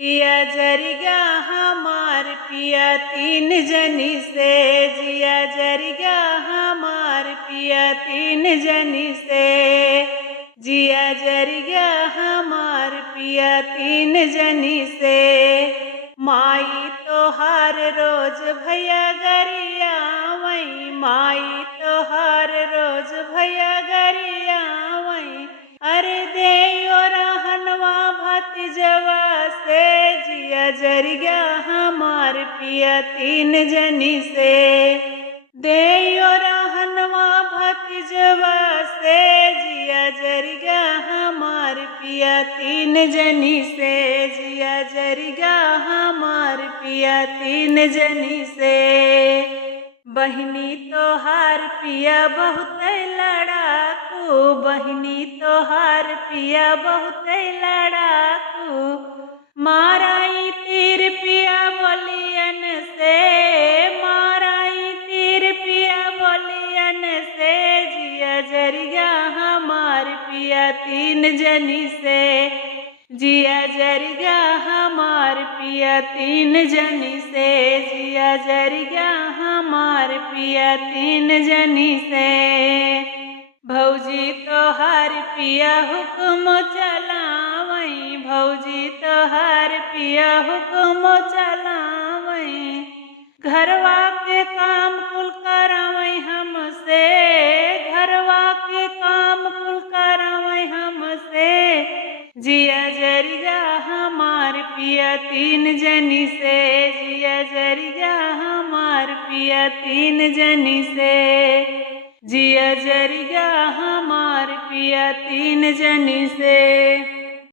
जिया जरिया हमार पिया तीन जनी से, जिया जरिया हमार पिया तीन जनी से, जिया जरिया हमार पिया तीन जनी से। माई तोहार रोज भैया गरिया वही, माई तोहार रोज भैया गरिया वही, अरे देयो रहनवा भतीजवा से, जिया जरिया हमार पिया तीन जनी से। देयो रहनवा भतीजवा से, जिया जरिया हमार पिया तीन जनी से, जिया जरिया हमार पिया तीन जनी से। बहिनी तोहार पिया बहुत लड़ाकू, बहिनी तोहार पिया बहुत लड़ाकू, माराई तीर पिया बोलियन से, माराई तीर पिया बोलियन से, जिया जरिया हमार पिया तीन जनी से, जिया जरिया हमार पिया तीन जनी से, जिया जरिया हमार पिया तीन जनी से। भौजी तोहार पिया हुक्म चलावई, भौजी तोहार पिया हुक्म चलावई, घरवा के काम कुल करवई हमसे, घरवा के काम कुल करवई हमसे, जिया जरिया हमार पिया तीन जनी से, जिया जरिया हमार पिया तीन जनी से, जिया जरिया हमार पिया तीन जनी से।